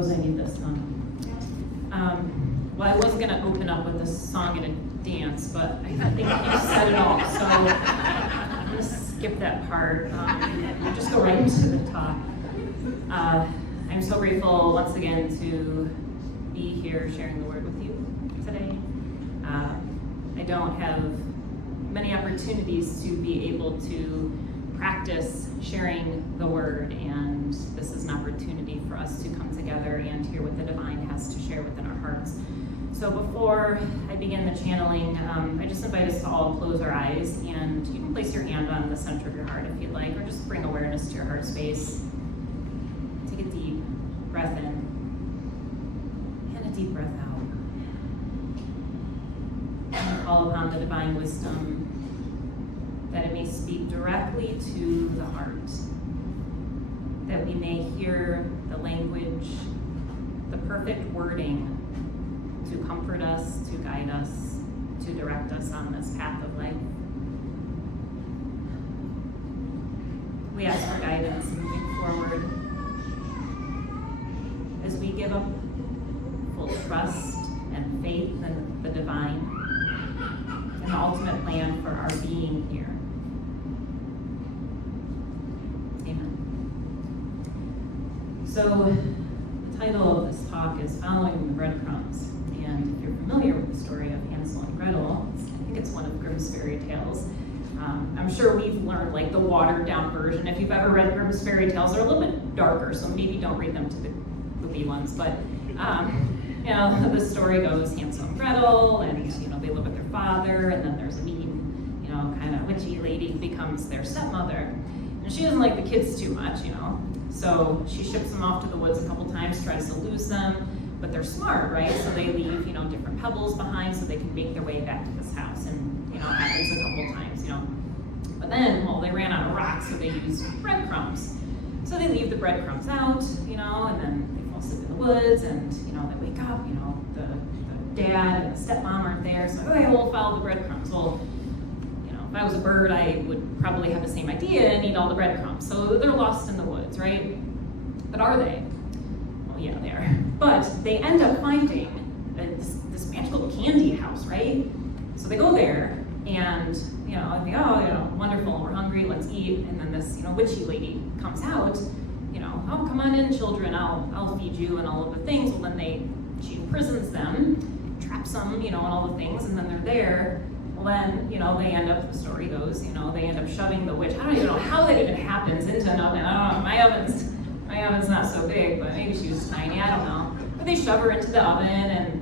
knows I need this one. Well, I was gonna open up with this song and a dance, but I think you said it all, so I'm gonna skip that part. Just go right into the talk. I'm so grateful once again to be here sharing the word with you today. I don't have many opportunities to be able to practice sharing the word, and this is an opportunity for us to come together and hear what the divine has to share within our hearts. So before I begin the channeling, I just invite us to all close our eyes, and you can place your hand on the center of your heart if you'd like, or just bring awareness to your heart space. Take a deep breath in and a deep breath out. And call upon the divine wisdom that it may speak directly to the heart, that we may hear the language, the perfect wording to comfort us, to guide us, to direct us on this path of life. We ask for guidance moving forward as we give up full trust and faith in the divine and the ultimate plan for our being here. Amen. So the title of this talk is Following the Breadcrumbs. And if you're familiar with the story of Hansel and Gretel, I think it's one of Grimm's fairy tales. I'm sure we've learned like the watered down version. If you've ever read Grimm's fairy tales, they're a little bit darker, so maybe don't read them to the wee ones. But the story goes Hansel and Gretel, and they live with their father, and then there's a mean, kind of witchy lady who becomes their stepmother. And she doesn't like the kids too much, so she ships them off to the woods a couple times, tries to lose them. But they're smart, right? So they leave, different pebbles behind so they can make their way back to this house. And, it happens a couple times, But then, they ran out of rocks, so they use breadcrumbs. So they leave the breadcrumbs out, and then they fall asleep in the woods, and, they wake up, the dad and the stepmom aren't there. So, okay, we'll follow the breadcrumbs. Well, if I was a bird, I would probably have the same idea and eat all the breadcrumbs. So they're lost in the woods, right? But are they? Yeah, they are. But they end up finding this magical candy house, right? So they go there, and they think, wonderful, we're hungry, let's eat. And then this, witchy lady comes out, oh, come on in, children, I'll feed you and all of the things. Well, then she imprisons them, traps them, and all the things, and then they're there. Well, then, they end up, the story goes, they end up shoving the witch. I don't even know how that even happens into an oven. I don't know, my oven's not so big, but maybe she was tiny, I don't know. But they shove her into the oven, and,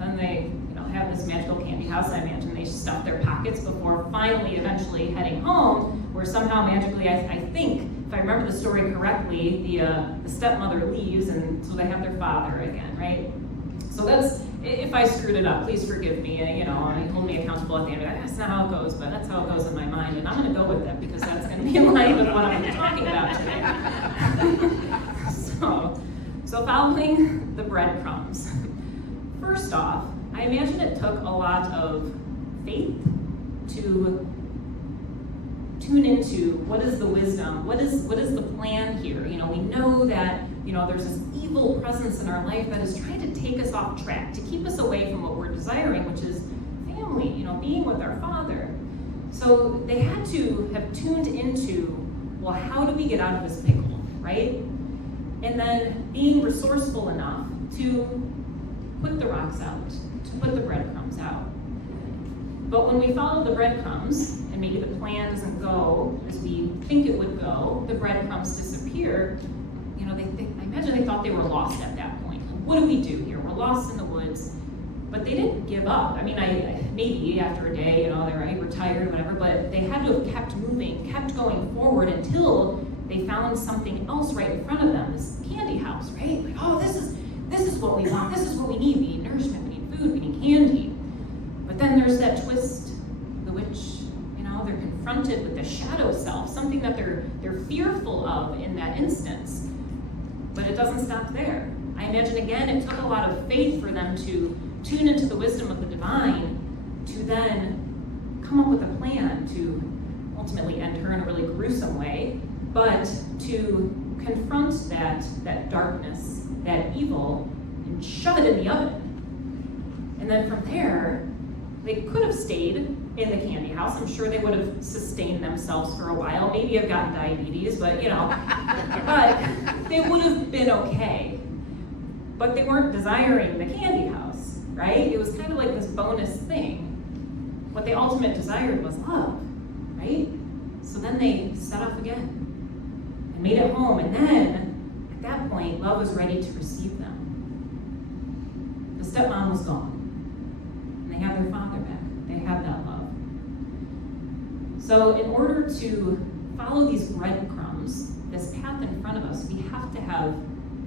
then they, have this magical candy house. I imagine they stuff their pockets before finally, eventually heading home, where somehow magically, I think, if I remember the story correctly, the stepmother leaves, and so they have their father again, right? So that's, if I screwed it up, please forgive me, and hold me accountable at the end of that. That's not how it goes, but that's how it goes in my mind, and I'm going to go with that because that's going to be in line with what I'm talking about today. So following the breadcrumbs. First off, I imagine it took a lot of faith to tune into what is the wisdom, what is the plan here. We know that there's this evil presence in our life that is trying to take us off track, to keep us away from what we're desiring, which is family, being with our Father. So they had to have tuned into, well, how do we get out of this pickle, right? And then being resourceful enough to put the rocks out, to put the breadcrumbs out. But when we follow the breadcrumbs, and maybe the plan doesn't go as we think it would go, the breadcrumbs disappear, I imagine they thought they were lost at that point. What do we do here? We're lost in the woods. But they didn't give up. I mean, maybe after a day, they were tired or whatever, but they had to have kept moving, kept going forward until they found something else right in front of them, this candy house, right? Like, oh, this is what we want, this is what we need. We need nourishment, we need food, we need candy. But then there's that twist, the witch, they're confronted with the shadow self, something that they're fearful of in that instance. But it doesn't stop there. I imagine, again, it took a lot of faith for them to tune into the wisdom of the divine to then come up with a plan to ultimately end her in a really gruesome way, but to confront that darkness, that evil, and shove it in the oven. And then from there, they could have stayed in the candy house. I'm sure they would have sustained themselves for a while. Maybe have gotten diabetes, but but they would have been okay. But they weren't desiring the candy house, right? It was kind of like this bonus thing. What they ultimately desired was love, right? So then they set off again and made it home. And then, at that point, love was ready to receive them. The stepmom was gone. And they had their father back. They had that love. So in order to follow these breadcrumbs, this path in front of us, we have to have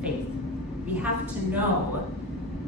faith. We have to know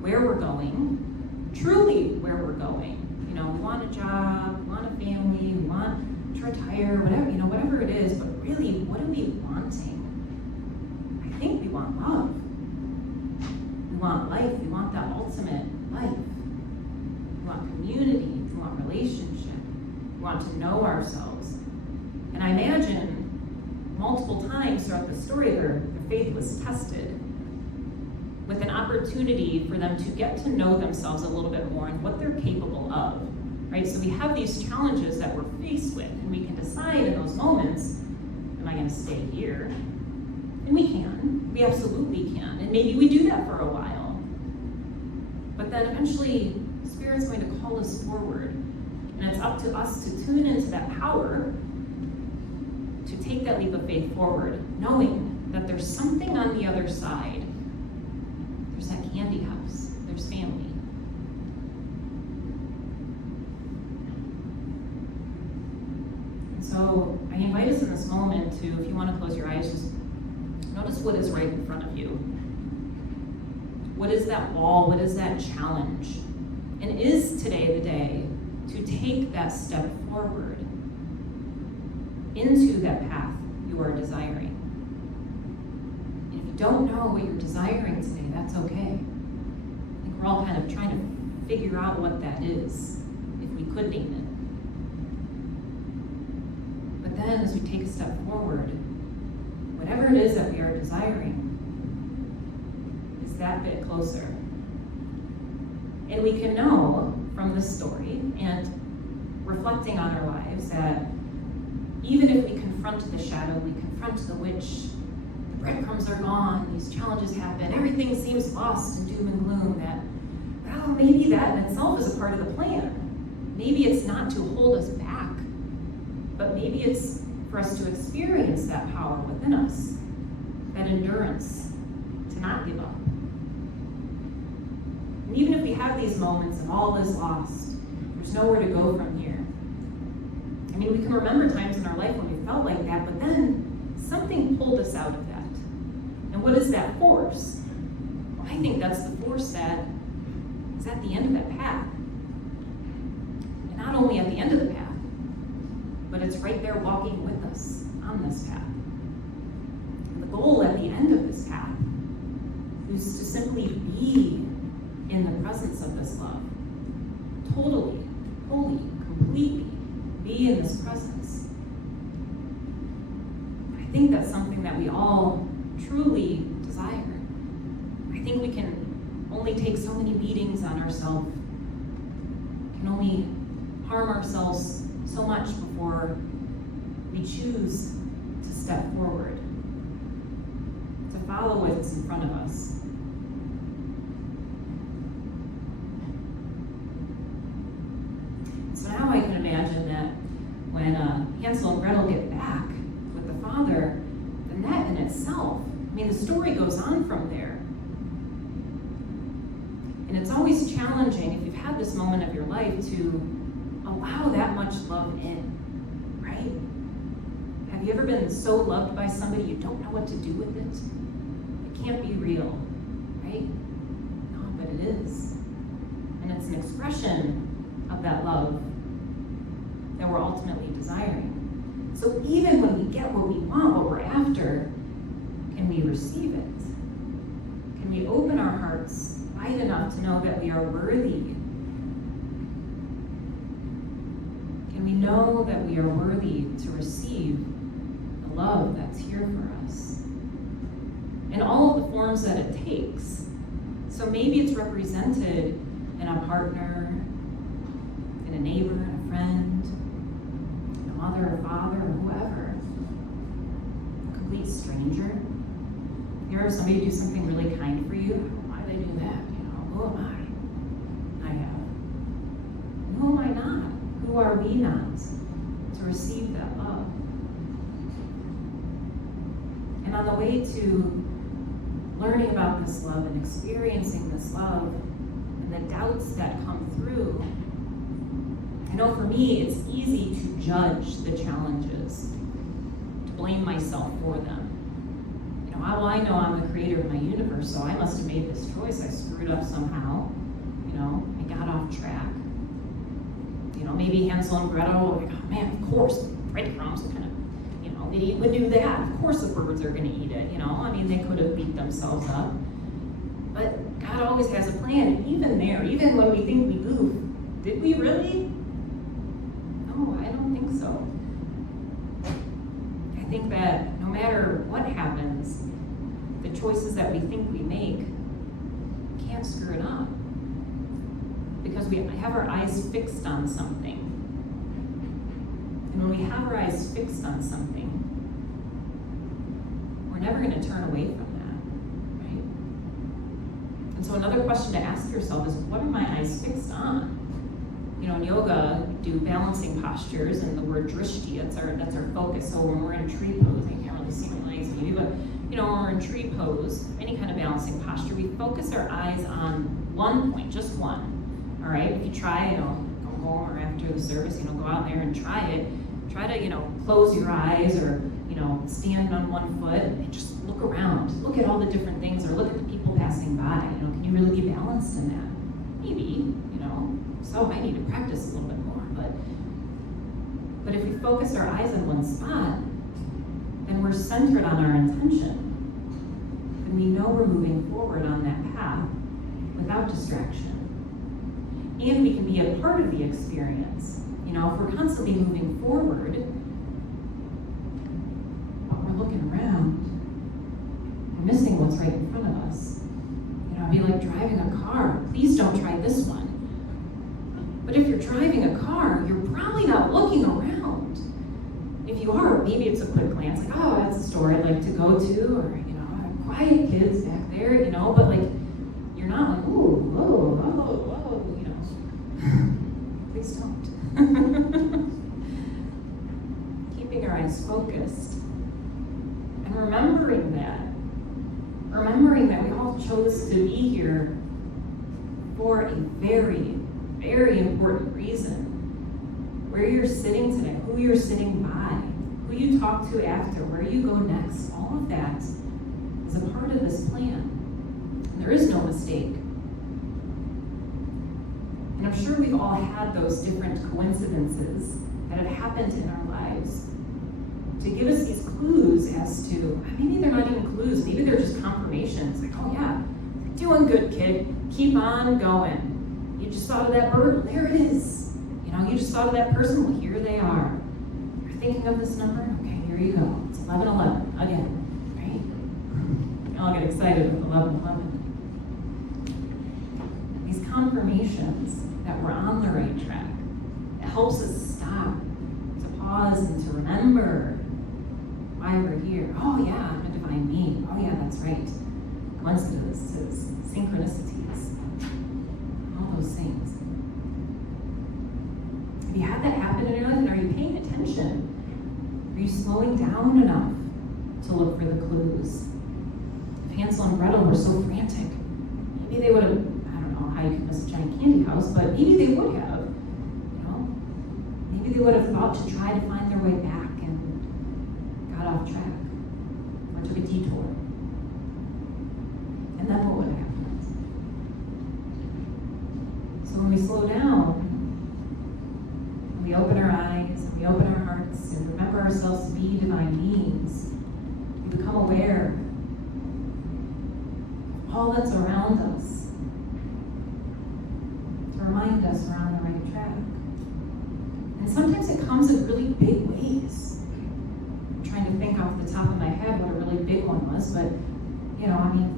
where we're going, truly where we're going. We want a job, we want a family, we want to retire, whatever it is, but really, what are we wanting? I think we want love. We want life, we want that ultimate life. We want community, we want relationship, we want to know ourselves. And I imagine multiple times throughout the story their faith was tested with an opportunity for them to get to know themselves a little bit more and what they're capable of, right? So we have these challenges that we're faced with, and we can decide in those moments, am I going to stay here? And we can, we absolutely can, and maybe we do that for a while. But then eventually, Spirit's going to call us forward, and it's up to us to tune into that power to take that leap of faith forward, knowing that there's something on the other side. There's that candy house. There's family. And so I invite us in this moment to, if you want to close your eyes, just notice what is right in front of you. What is that wall? What is that challenge? And is today the day to take that step forward into that path you are desiring? And if you don't know what you're desiring today, that's okay. I think we're all kind of trying to figure out what that is, if we could name it. But then as we take a step forward, whatever it is that we are desiring is that bit closer. And we can know from this story and reflecting on our lives that even if we confront the shadow, we confront the witch, the breadcrumbs are gone, these challenges happen, everything seems lost in doom and gloom, that, well, maybe that in itself is a part of the plan. Maybe it's not to hold us back, but maybe it's for us to experience that power within us, that endurance, to not give up. And even if we have these moments and all is lost, there's nowhere to go from here. I mean, we can remember times in our life when we felt like that, but then something pulled us out of that. And what is that force? Well, I think that's the force that is at the end of that path. And not only at the end of the path, but it's right there walking with us on this path. And the goal at the end of this path is to simply be in the presence of this love. Totally, wholly, completely be in this presence. I think that's something that we all truly desire. I think we can only take so many beatings on ourselves, can only harm ourselves so much before we choose to step forward, to follow what's in front of us. So now I can imagine that when Hansel and Gretel get back with the father, then that in itself, I mean, the story goes on from there. And it's always challenging, if you've had this moment of your life, to allow that much love in, right? Have you ever been so loved by somebody you don't know what to do with it? It can't be real, right? No, but it is. And it's an expression of that love that we're ultimately desiring. So even when we get what we want, what we're after, can we receive it? Can we open our hearts wide enough to know that we are worthy? Can we know that we are worthy to receive the love that's here for us? in all of the forms that it takes. So maybe it's represented in a partner, in a neighbor, in a friend, in a mother or father or whoever. A complete stranger. You ever somebody do something really kind for you? Why do they do that? Who am I? Who am I not? Who are we not to receive that love? And on the way to learning about this love and experiencing this love and the doubts that come through, I know for me it's easy to judge the challenges, to blame myself for them. I know I'm the creator of my universe, so I must have made this choice. I screwed up somehow. I got off track. Maybe Hansel and Gretel, like, oh man, of course, breadcrumbs kind of, they would do that. Of course the birds are going to eat it, they could have beat themselves up. But God always has a plan, and even there, even when we think we goof, did we really? No, I don't think so. I think that no matter what happens, the choices that we think we make can't screw it up. Because we have our eyes fixed on something. And when we have our eyes fixed on something, we're never going to turn away from that, right? And so another question to ask yourself is, what are my eyes fixed on? In yoga, we do balancing postures, and the word drishti, that's our focus. So when we're in tree pose, I can't really see my legs maybe, but when we're in tree pose, any kind of balancing posture, we focus our eyes on one point, just one. All right, if you try, go home or after the service, go out there and try it. Try to, close your eyes or, stand on one foot and just look around. Look at all the different things, or look at the people passing by. Can you really be balanced in that? Maybe, So I need to practice a little bit more. But if we focus our eyes on one spot, then we're centered on our intention. And we know we're moving forward on that path without distraction. And we can be a part of the experience. If we're constantly moving forward, but we're looking around, we're missing what's right in front of us. It'd be like driving a car. Please don't try this one. But if you're driving a car, you're probably not looking around. If you are, maybe it's a quick glance, like, oh, that's a store I'd like to go to, or, quiet kids back there, but like, you're not like, ooh, whoa, whoa, whoa, Please don't. Keeping our eyes focused and remembering that we all chose to be here for a very, very important reason. Where you're sitting today, who you're sitting by, who you talk to after, where you go next, all of that is a part of this plan. And there is no mistake. And I'm sure we've all had those different coincidences that have happened in our lives to give us these clues as to, maybe they're not even clues, maybe they're just confirmations. Like, oh yeah, you're doing good, kid. Keep on going. You just thought of that bird, well, there it is. You just thought of that person, well, here they are. You're thinking of this number? Okay, here you go. It's 11:11 again, right? You all get excited with 11:11. These confirmations that we're on the right track. It helps us stop, to pause and to remember why we're here. Oh yeah, I'm a divine being. Oh yeah, that's right. Coincidences, synchronicities, all those things. Have you had that happen in your life? And are you paying attention? Are you slowing down enough to look for the clues? If Hansel and Gretel were so frantic, maybe they would have, how you could miss a giant candy house, but maybe they would have, maybe they would have thought to try to find their way back and got off track or took a detour. And then what would have happened? So when we slow down, and we open our eyes, and we open our hearts, and remember ourselves to be divine beings, we become aware of all that's around us. Remind us we're on the right track. And sometimes it comes in really big ways. I'm trying to think off the top of my head what a really big one was, but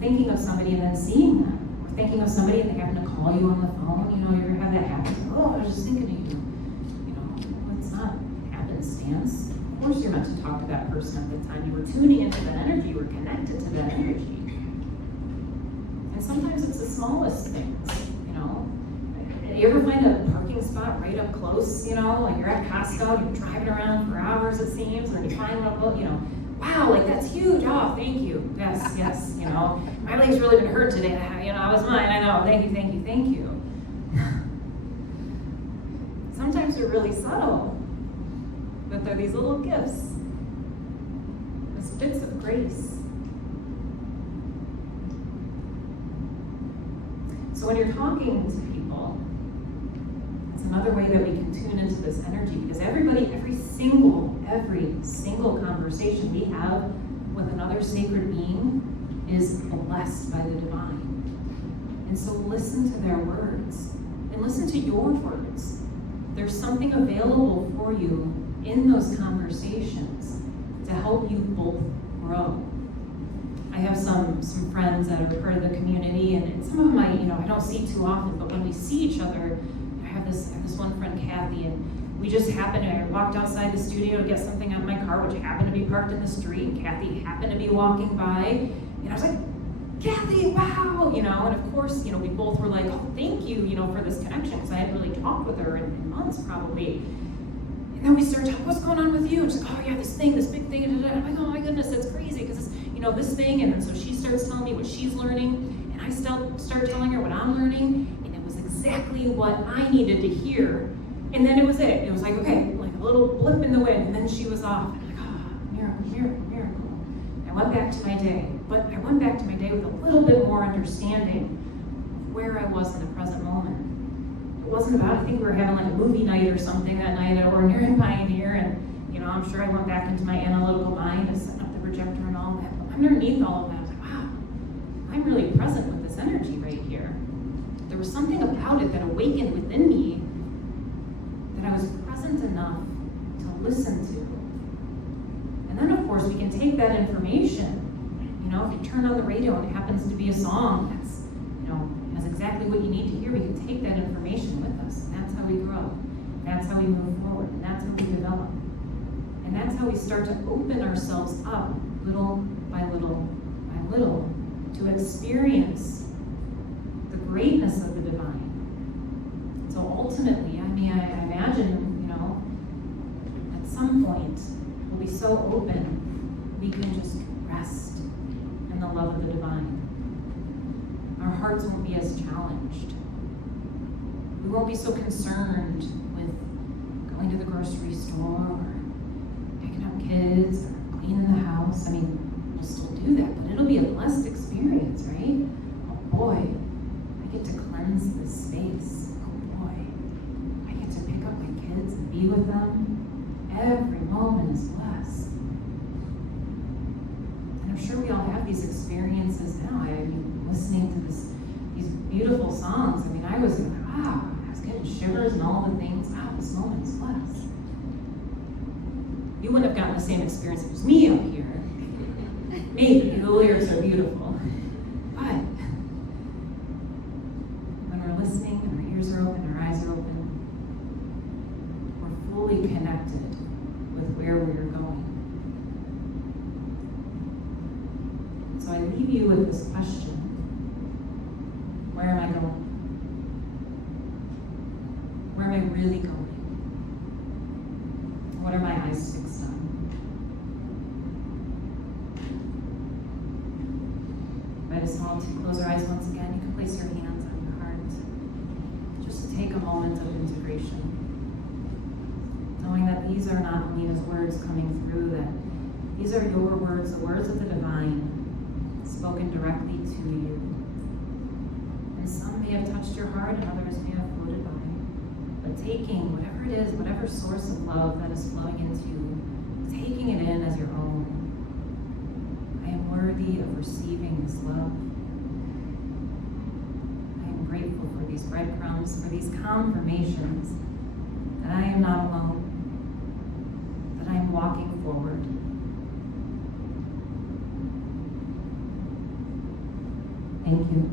thinking of somebody and then seeing them, or thinking of somebody and they happen to call you on the phone, you ever have that happen? Oh, I was just thinking of you. It's not happenstance. Of course you're meant to talk to that person at the time. You were tuning into that energy, you were connected to that energy. And sometimes it's the smallest things, You ever find a parking spot right up close, like you're at Costco, you're driving around for hours it seems, and you find one, wow, like that's huge, oh, thank you, yes, my leg's really been hurt today, I was mine, I know, thank you. Sometimes they're really subtle, but they're these little gifts, these bits of grace. So when you're talking to people, it's another way that we can tune into this energy, because every single conversation we have with another sacred being is blessed by the divine. And so listen to their words and listen to your words. There's something available for you in those conversations to help you both grow. I have some friends that are part of the community, and some of them I don't see too often, but when we see each other, I have this one friend, Kathy, and we just I walked outside the studio to get something out of my car, which happened to be parked in the street, and Kathy happened to be walking by, and I was like, Kathy, wow, and of course, we both were like, oh, thank you, for this connection, because I hadn't really talked with her in months, probably. And then we started talking, what's going on with you? And she's like, oh yeah, this big thing, and I'm like, oh my goodness, that's crazy, because it's, this thing, and so she starts telling me what she's learning, and I start telling her what I'm learning, and it was exactly what I needed to hear. And then it was like, okay, like a little blip in the wind, and then she was off. And I'm like, miracle. I went back to my day, but I went back to my day with a little bit more understanding of where I was in the present moment. It wasn't about, I think we were having like a movie night or something that night at Ordinary Pioneer, and I'm sure I went back into my analytical mind and setting up the projector and all that. But underneath all of that, I was like, wow, I'm really present with this energy right here. There was something about it that awakened within me that I was present enough to listen to. And then, of course, we can take that information. If you turn on the radio and it happens to be a song that's, has exactly what you need to hear, we can take that information with us. And that's how we grow. That's how we move forward. And that's how we develop. And that's how we start to open ourselves up little by little by little to experience the greatness of the divine. So ultimately, I imagine, at some point, we'll be so open, we can just rest in the love of the divine. Our hearts won't be as challenged. We won't be so concerned with going to the grocery store or picking up kids or cleaning the house. We'll still do that, but it'll be a blessed experience, right? Oh boy, I get to cleanse this space. Oh boy, I get to pick up my kids and be with them. Every moment is blessed. And I'm sure we all have these experiences now. Listening to these beautiful songs. I was like, wow, I was getting shivers and all the things. Wow, this moment is blessed. You wouldn't have gotten the same experience if it was me up here. Maybe, the lyrics are beautiful. But when we're listening and our ears are open, our eyes are open, we're fully connected with where we're going. So I leave you with this question. Where am I going? Where am I really going? What are my eyes fixed on? Invite us all to close our eyes once again. You can place your hands on your heart. Just to take a moment of integration. Knowing that these are not Halina's words coming through, that these are your words, the words of the divine, spoken directly to you. And some may have touched your heart and others may have floated by. But taking whatever it is, whatever source of love that is flowing into you, taking it in as your own. I am worthy of receiving this love. I am grateful for these breadcrumbs, for these confirmations that I am not alone, that I am walking forward. Thank you.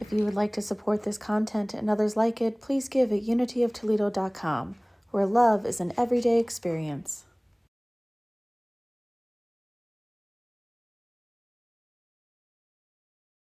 If you would like to support this content and others like it, please give at unityoftoledo.com, where love is an everyday experience.